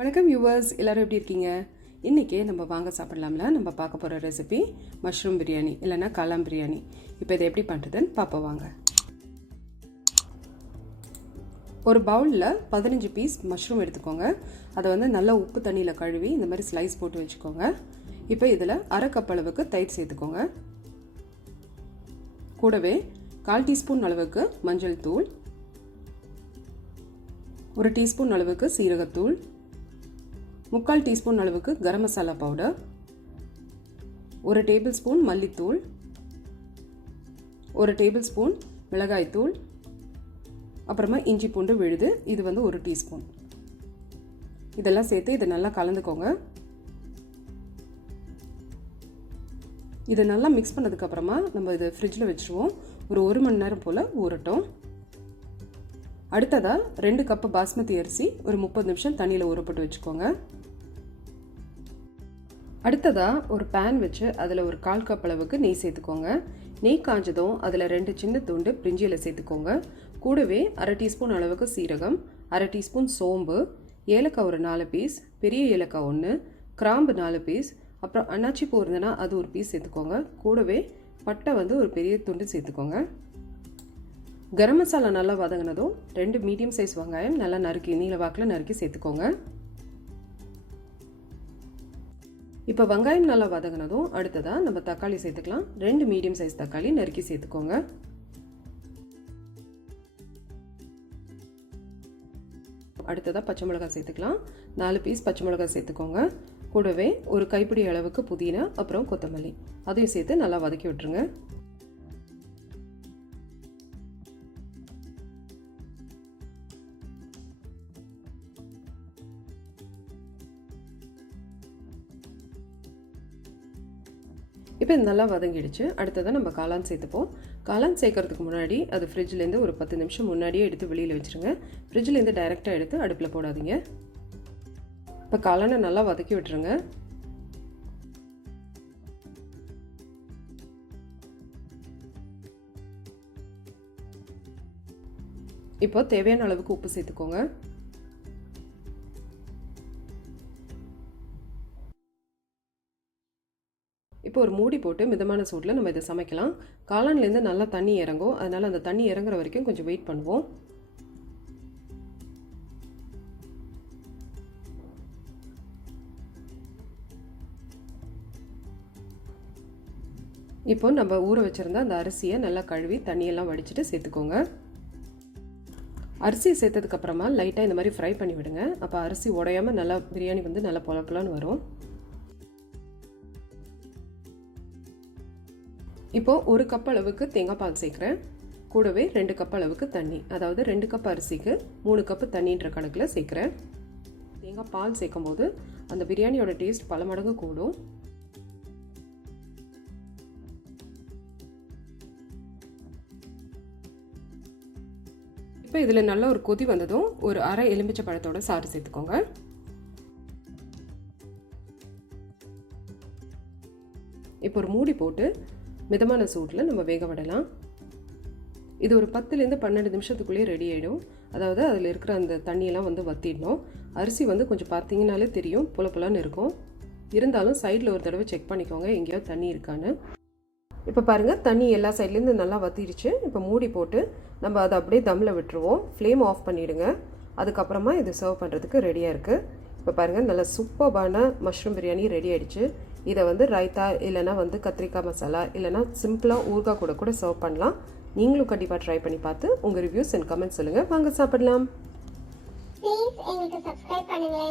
வணக்கம் வியூவர்ஸ், எல்லோரும் எப்படி இருக்கீங்க? இன்றைக்கி நம்ம வாங்க சாப்பிடலாம்ல. நம்ம பார்க்க போகிற ரெசிபி மஷ்ரூம் பிரியாணி இல்லைனா காளான் பிரியாணி. இப்போ இதை எப்படி பண்ணுறதுன்னு பார்ப்போம் வாங்க. ஒரு பவுலில் 15 பீஸ் மஷ்ரூம் எடுத்துக்கோங்க. அதை வந்து நல்லா உப்பு தண்ணியில் கழுவி இந்த மாதிரி ஸ்லைஸ் போட்டு வச்சுக்கோங்க. இப்போ இதில் அரை கப் அளவுக்கு தயிர் சேர்த்துக்கோங்க. கூடவே 1/4 டீஸ்பூன் அளவுக்கு மஞ்சள் தூள், 1 டீஸ்பூன் அளவுக்கு சீரகத்தூள், 3/4 டீஸ்பூன் அளவுக்கு garam masala powder, 1 table spoon மல்லித்தூள், 1 டேபிள் ஸ்பூன் மிளகாய்த்தூள், அப்புறமா இஞ்சி பூண்டு விழுது, இது வந்து 1 டீஸ்பூன். இதெல்லாம் சேர்த்து இதை நல்லா கலந்துக்கோங்க. இதை நல்லா மிக்ஸ் பண்ணதுக்கப்புறமா நம்ம இதை ஃப்ரிட்ஜில் வச்சுருவோம். ஒரு 1 மணி நேரம் போல் ஊறட்டும். அடுத்ததாக 2 கப்பு பாஸ்மதி அரிசி ஒரு 30 நிமிஷம் தண்ணியில் ஊற போட்டு வச்சுக்கோங்க. அடுத்ததாக ஒரு பேன் வச்சு அதில் ஒரு 1/4 கப் அளவுக்கு நெய் சேர்த்துக்கோங்க. நெய் காஞ்சதும் அதில் 2 சின்ன துண்டு பிரிஞ்சியில் சேர்த்துக்கோங்க. கூடவே 1/2 டீஸ்பூன் அளவுக்கு சீரகம், 1/2 டீஸ்பூன் சோம்பு, ஏலக்காய் ஒரு 4 பீஸ், பெரிய ஏலக்காய் 1, கிராம்பு 4 பீஸ், அப்புறம் அன்னாச்சி பூ இருந்ததுன்னா அது ஒரு பீஸ் சேர்த்துக்கோங்க. கூடவே பட்டை வந்து ஒரு பெரிய துண்டு சேர்த்துக்கோங்க. கரம் மசாலா நல்லா வதங்கினதும் 2 மீடியம் சைஸ் வெங்காயம் நல்லா நறுக்கி நீல வாக்கில் நறுக்கி சேர்த்துக்கோங்க. இப்போ வெங்காயம் நல்லா வதங்கினதும் அடுத்ததாக நம்ம தக்காளி சேர்த்துக்கலாம். 2 மீடியம் சைஸ் தக்காளி நறுக்கி சேர்த்துக்கோங்க. அடுத்ததாக பச்சை மிளகாய் சேர்த்துக்கலாம். 4 பீஸ் பச்சை மிளகாய் சேர்த்துக்கோங்க. கூடவே ஒரு கைப்பிடி அளவுக்கு புதினா, அப்புறம் கொத்தமல்லி அதையும் சேர்த்து நல்லா வதக்கி விட்டுருங்க. இப்போ இது நல்லா வதங்கிடுச்சு. அடுத்ததாக நம்ம காளான் சேர்த்துப்போம். காளான் சேர்க்கறதுக்கு முன்னாடி அது ஃப்ரிட்ஜ்லேருந்து ஒரு 10 நிமிஷம் முன்னாடியே எடுத்து வெளியில் வச்சுருங்க. ஃப்ரிட்ஜ்லேருந்து டைரெக்டாக எடுத்து அடுப்பில் போடாதீங்க. இப்போ காளானை நல்லா வதக்கி விட்டுருங்க. இப்போ தேவையான அளவுக்கு உப்பு சேர்த்துக்கோங்க. இப்போ ஒரு மூடி போட்டு மிதமான சூட்டில் நம்ம இதை சமைக்கலாம். காளான்லேருந்து நல்லா தண்ணி இறங்கும். அதனால் அந்த தண்ணி இறங்குற வரைக்கும் கொஞ்சம் வெயிட் பண்ணுவோம். இப்போ நம்ம ஊற வச்சுருந்த அந்த அரிசியை நல்லா கழுவி தண்ணியெல்லாம் வடிச்சிட்டு சேர்த்துக்கோங்க. அரிசி சேர்த்ததுக்கப்புறமா லைட்டாக இந்த மாதிரி ஃப்ரை பண்ணி விடுங்க. அப்போ அரிசி உடையாமல் நல்லா பிரியாணி வந்து நல்லா பொலப்பலான்னு வரும். இப்போது 1 கப் அளவுக்கு தேங்காய் பால் சேர்க்குறேன். கூடவே 2 கப் அளவுக்கு தண்ணி, அதாவது 2 கப் அரிசிக்கு 3 கப்பு தண்ணின்ற கணக்கில் சேர்க்குறேன். தேங்காய் பால் சேர்க்கும் போது அந்த பிரியாணியோட டேஸ்ட் பல மடங்கு கூடும். இப்போ இதில் நல்ல ஒரு கொதி வந்ததும் ஒரு அரை எலுமிச்சை பழத்தோட சாறு சேர்த்துக்கோங்க. இப்போ ஒரு மூடி போட்டு மிதமான சூட்டில் நம்ம வேக விடலாம். இது ஒரு 10லேருந்து 12 நிமிஷத்துக்குள்ளேயே ரெடி ஆகிடும். அதாவது அதில் இருக்கிற அந்த தண்ணியெல்லாம் வந்து வற்றிடணும். அரிசி வந்து கொஞ்சம் பார்த்தீங்கன்னாலே தெரியும் புலப்புலான்னு இருக்கும். இருந்தாலும் சைடில் ஒரு தடவை செக் பண்ணிக்கோங்க எங்கேயாவது தண்ணி இருக்கான்னு. இப்போ பாருங்கள், தண்ணி எல்லா சைட்லேருந்து நல்லா வற்றிடுச்சு. இப்போ மூடி போட்டு நம்ம அதை அப்படியே தம்மில் விட்டுருவோம். ஃப்ளேம் ஆஃப் பண்ணிவிடுங்க. அதுக்கப்புறமா இது சர்வ் பண்ணுறதுக்கு ரெடியாக இருக்குது. இப்போ பாருங்கள், நல்லா சூப்பர்பான மஷ்ரூம் பிரியாணி ரெடி ஆகிடுச்சு. இதை வந்து ரைத்தா இல்லைனா வந்து கத்திரிக்காய் மசாலா இல்லைனா சிம்பிளாக ஊறுகாய் கூட சர்வ் பண்ணலாம். நீங்களும் கண்டிப்பாக ட்ரை பண்ணி பார்த்து உங்கள் ரிவ்யூஸ் அண்ட் கமெண்ட்ஸ் சொல்லுங்கள். வாங்க சாப்பிடலாம். ப்ளீஸ் எங்களுக்கு சப்ஸ்கிரைப் பண்ணுங்க.